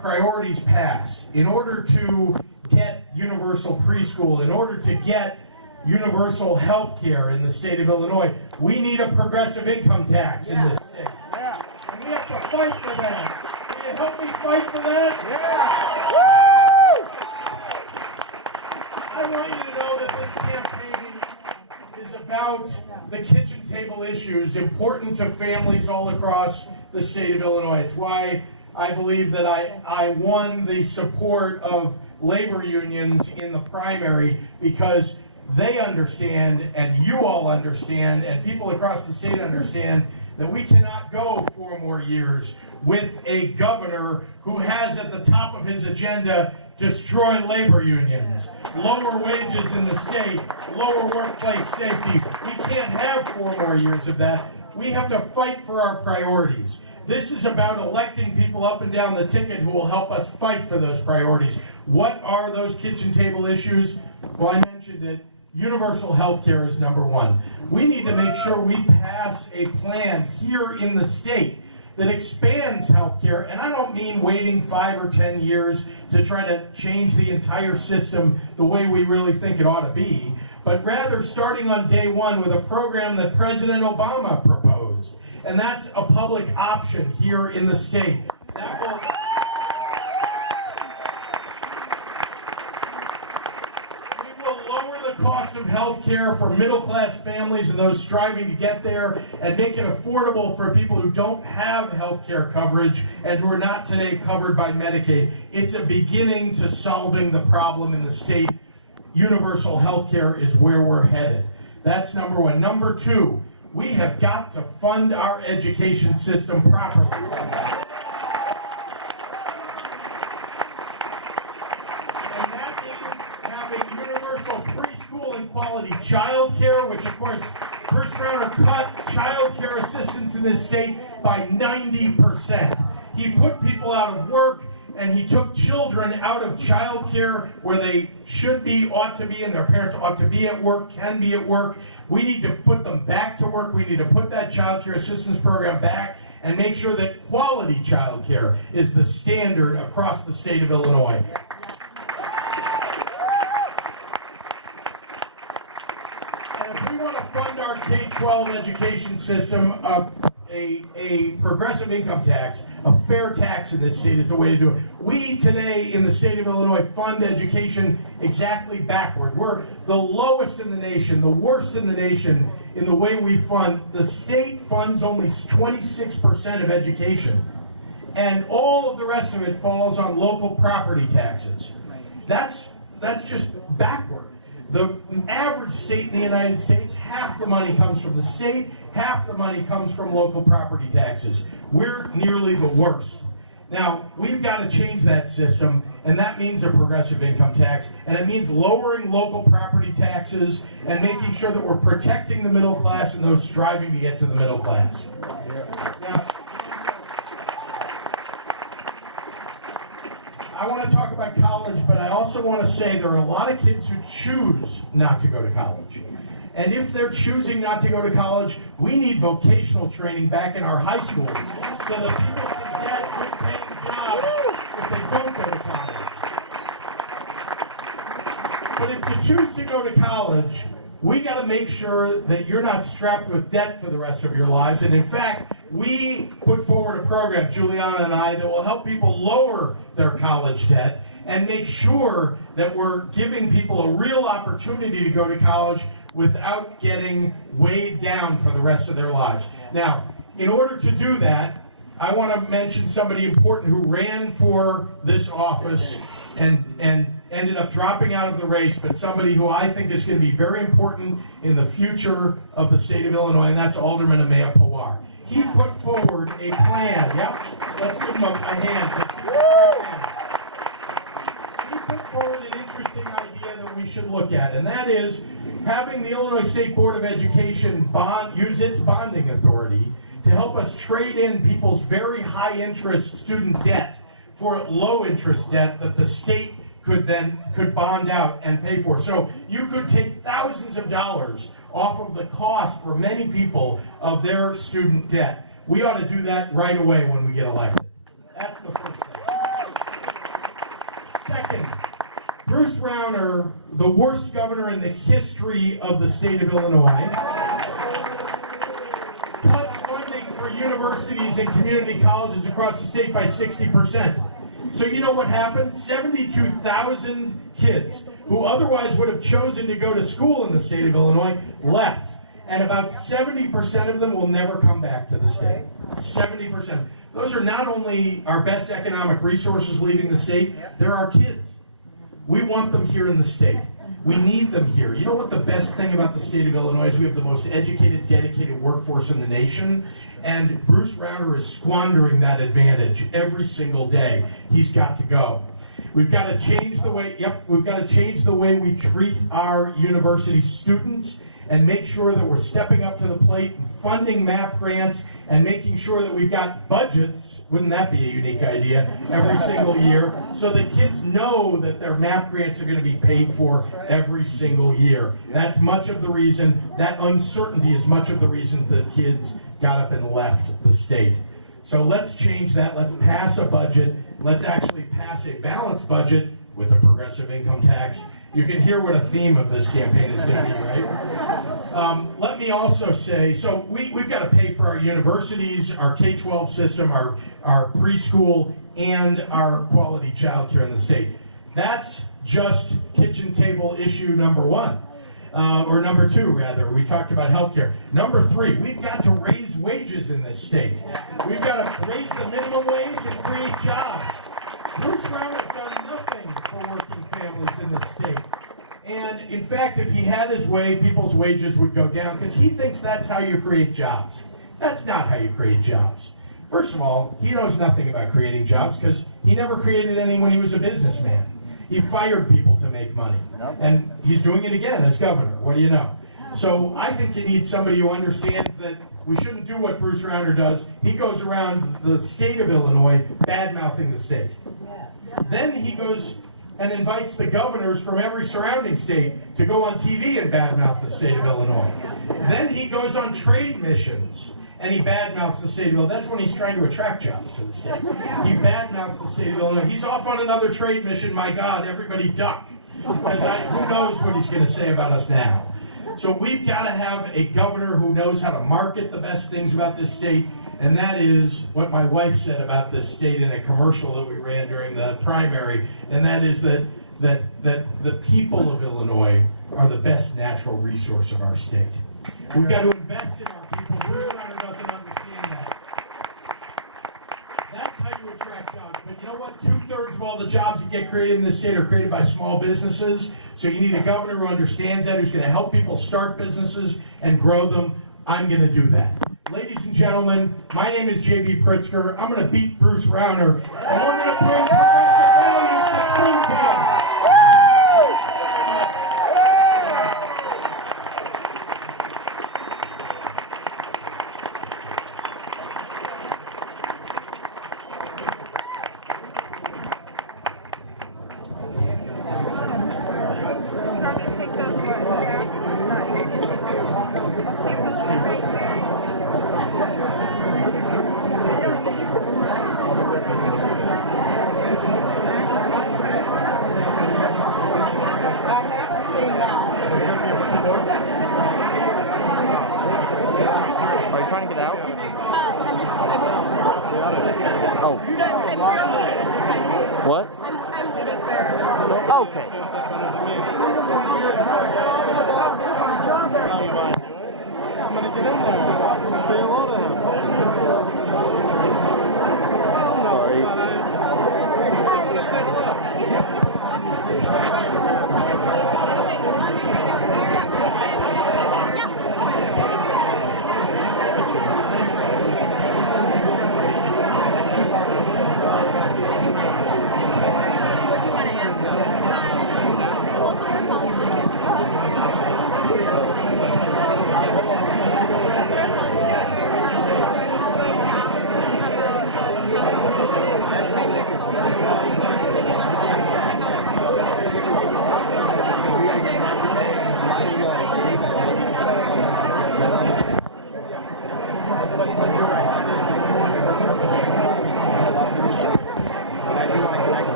priorities passed, in order to get universal preschool, in order to get universal health care in the state of Illinois, we need a progressive income tax in this state. Yeah. And we have to fight for that. Will you help me fight for that? Yeah. I want you to know that this campaign is about the kitchen table issues important to families all across the state of Illinois. It's why I believe that I won the support of labor unions in the primary, because they understand, and you all understand, and people across the state understand, that we cannot go 4 more years with a governor who has at the top of his agenda destroy labor unions, lower wages in the state, lower workplace safety. We can't have 4 more years of that. We have to fight for our priorities. This is about electing people up and down the ticket who will help us fight for those priorities. What are those kitchen table issues? Well, I mentioned it. Universal health care is number 1. We need to make sure we pass a plan here in the state that expands health care, and I don't mean waiting 5 or 10 years to try to change the entire system the way we really think it ought to be, but rather starting on day 1 with a program that President Obama proposed. And that's a public option here in the state. That will lower the cost of health care for middle-class families and those striving to get there, and make it affordable for people who don't have health care coverage and who are not today covered by Medicaid. It's a beginning to solving the problem in the state. Universal health care is where we're headed. That's number 1. Number 2, we have got to fund our education system properly. And that means having universal preschool and quality child care, which of course, First Rounder cut child care assistance in this state by 90%. He put people out of work, and he took children out of child care where they should be, ought to be, and their parents ought to be at work, can be at work. We need to put them back to work. We need to put that child care assistance program back and make sure that quality child care is the standard across the state of Illinois. And if we want to fund our K-12 education system, a progressive income tax, a fair tax in this state is the way to do it. We today in the state of Illinois fund education exactly backward. We're the lowest in the nation, the worst in the nation in the way we fund. The state funds only 26% of education, and all of the rest of it falls on local property taxes. That's just backward. The average state in the United States, half the money comes from the state, half the money comes from local property taxes. We're nearly the worst. Now, we've got to change that system, and that means a progressive income tax, and it means lowering local property taxes and making sure that we're protecting the middle class and those striving to get to the middle class. Now, I want to talk about college, but I also want to say there are a lot of kids who choose not to go to college. And if they're choosing not to go to college, we need vocational training back in our high schools so that people can get good-paying jobs if they don't go to college. But if you choose to go to college, we got to make sure that you're not strapped with debt for the rest of your lives. And in fact, we put forward a program, Juliana and I, that will help people lower their college debt and make sure that we're giving people a real opportunity to go to college without getting weighed down for the rest of their lives. Now, in order to do that, I want to mention somebody important who ran for this office and ended up dropping out of the race, but somebody who I think is going to be very important in the future of the state of Illinois, and that's Alderman Amaya Pawar. He put forward a plan. Yep, let's give him a hand. He put forward an interesting idea that we should look at, and that is having the Illinois State Board of Education use its bonding authority to help us trade in people's very high interest student debt for low interest debt that the state could bond out and pay for. So you could take thousands of dollars off of the cost for many people of their student debt. We ought to do that right away when we get elected. That's the first thing. Second, Bruce Rauner, the worst governor in the history of the state of Illinois, cut funding for universities and community colleges across the state by 60%. So you know what happened? 72,000 kids who otherwise would have chosen to go to school in the state of Illinois left. And about 70% of them will never come back to the state. 70%. Those are not only our best economic resources leaving the state, they're our kids. We want them here in the state. We need them here. You know what the best thing about the state of Illinois is? We have the most educated, dedicated workforce in the nation, and Bruce Rauner is squandering that advantage every single day. He's got to go. We've got to change the way, we've got to change the way we treat our university students and make sure that we're stepping up to the plate, funding MAP grants, and making sure that we've got budgets, wouldn't that be a unique idea, every single year, so that kids know that their MAP grants are going to be paid for every single year. That's much of the reason, that uncertainty is much of the reason that kids got up and left the state. So let's change that. Let's pass a budget. Let's actually pass a balanced budget with a progressive income tax. You can hear what a theme of this campaign is going to be, right? Let me also say, so we've got to pay for our universities, our K-12 system, our preschool, and our quality child care in the state. That's just kitchen table issue number one. Or number two, rather. We talked about health care. Number three, we've got to raise wages in this state. We've got to raise the minimum wage and create jobs. Bruce Rauner's done nothing for working families in this state. And in fact, if he had his way, people's wages would go down because he thinks that's how you create jobs. That's not how you create jobs. First of all, he knows nothing about creating jobs because he never created any when he was a businessman. He fired people to make money. And he's doing it again as governor. What do you know? So I think you need somebody who understands that we shouldn't do what Bruce Rauner does. He goes around the state of Illinois bad-mouthing the state. Then he goes and invites the governors from every surrounding state to go on TV and badmouth the state of Illinois. Then he goes on trade missions and he badmouths the state of Illinois. That's when he's trying to attract jobs to the state. He badmouths the state of Illinois. He's off on another trade mission. My God, everybody duck. Because who knows what he's going to say about us now. So we've got to have a governor who knows how to market the best things about this state, and that is what my wife said about this state in a commercial that we ran during the primary, and that is that the people of Illinois are the best natural resource of our state. We've got to invest in our people. Bruce Rauner doesn't understand that. That's how you attract jobs. But you know what? 2/3 of all the jobs that get created in this state are created by small businesses. So you need a governor who understands that, who's going to help people start businesses and grow them. I'm going to do that. Ladies and gentlemen, my name is J.B. Pritzker. I'm going to beat Bruce Rauner, and we're going to bring progressive values to Springfield. What? I'm waiting for... Okay. I'm gonna get in there. Say hello to him. Sorry. I'm gonna say hello.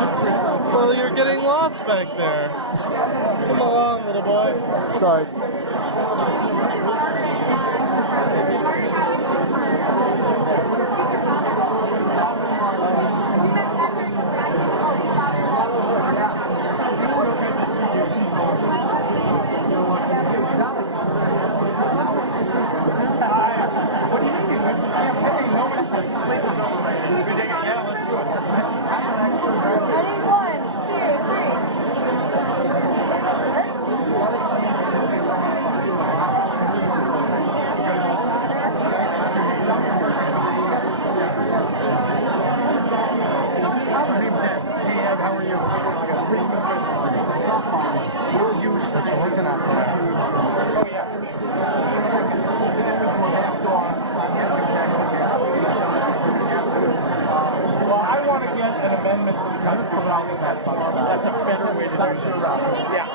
Well, you're getting lost back there. Come along, little boy. Sorry. Yeah, let's do it. Ready? 1, Well, I want to get an amendment to the constitution. That's a better way to do it. Yeah,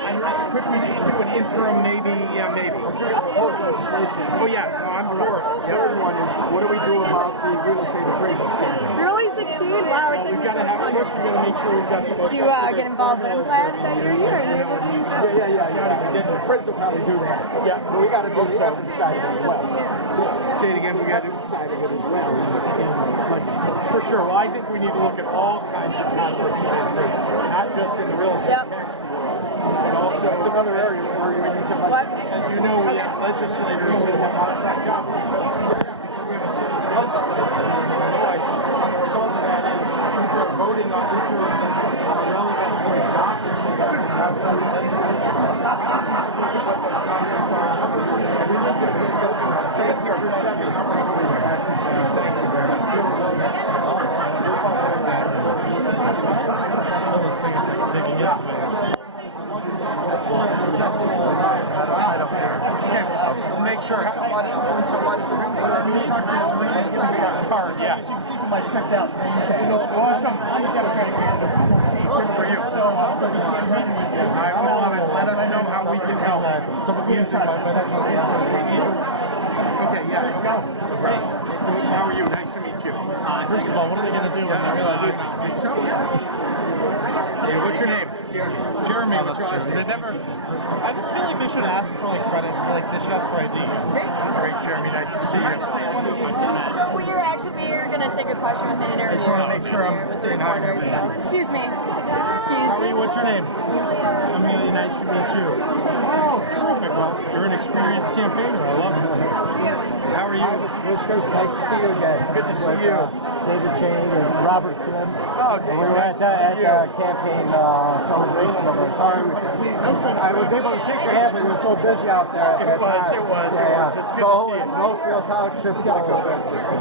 could we do an interim maybe? Yeah, maybe. Oh yeah, no, I'm for it. The other one is, what do we do about the real estate appraisal standard? You're only 16? Wow, it took We've me got so to have, long. first we're going to make sure we've got the most. To get involved, but I'm glad that you're here and able to use it. The Fritz will probably do that. Yeah. But we got to do the other side of it as well. Say it again, we got to The side of it as well. For sure. Well, I think we need to look at all kinds of conflicts of interest, not just in the real estate Yep. tax world, but also It's another area where you need to What? as you know, we have legislators who have on-site jobs. We have a city legislature in Illinois. And the result of that is they're voting on issues that are relevant to the job. Thank you for stepping up. Make sure somebody card, yeah. My checked out. Awesome. For you. I love it. Let us know how we can help. Okay, yeah, go. How are you? Nice to meet you. First of all, what are they going to do when they realize you're not? Hey, what's your name? Jeremy. What's your last name? They never. I just feel like they should ask for like credit. Like they should ask for ID. Great, Jeremy. Nice to see you. So we're going to take a question with the interview. just want to make sure I'm With the saying hi. reporter, so excuse me. How are you? What's your name? Amelia. Nice to meet you. Oh, terrific. Well, you're an experienced campaigner. I love it. How are you? Nice to see you again. Good to see you. David Cheney and Robert Slim. Oh, We were at the campaign celebration of our time. I was able to shake your hand, but you were so busy out there. It was. It's good to see you. Northfield Township will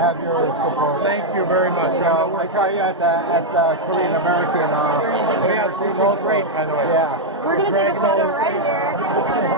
have your support. Thank you very much. I saw you at the Korean American. Yeah, great, by the way. Yeah. We're going to take a photo right here.